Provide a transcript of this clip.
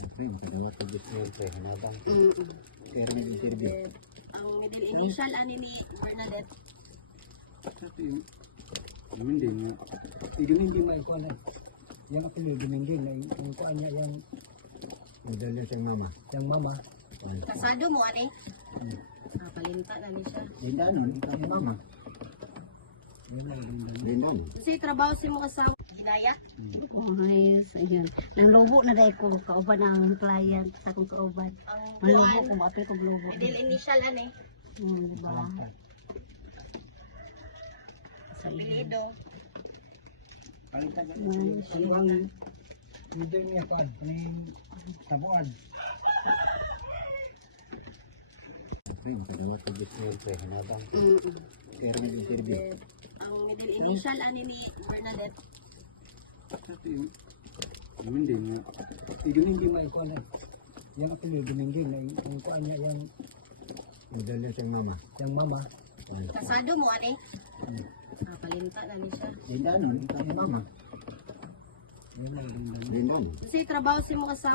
Print, kadawat ko gusto yung pre, hanabang. Pero may interview. Ang middle initial ani ni Bernadette. Kasi yun din nga. Hindi maikuha na. Yung apelido din na yung kuha niya yung Medalya siyang mama. yung mama. Kasado mo ani? Palinta na ni siya. Lindanon, ang mama. Yun lang din lang. Lindon. Kasi trabaho si mo kasama Ginaya. Oh, ayos, ayan. Nanglubo na dahil ko kauban ang client sa kong kauban. Ang Malubo kuan, ko, apil ko lubo. middle initial ani. Diba? Sa iyo. Apelido. Palitan na. Ayos, Ano ang hindi niya kuha? Ano yung tabuan? Print, kadawat ko gusto yung pre, hanabang. Pero may interview. Ang middle initial ani ni Bernadette. Kasi yun din nga. Hindi maikuha na. Yung apelido din na yung kuha niya yung Medalya siyang mama. yung mama. Kasado mo ani? Palinta na ni siya. Lindanon, ang mama. Yun lang din lang. Lindon. Kasi trabaho si mo kasama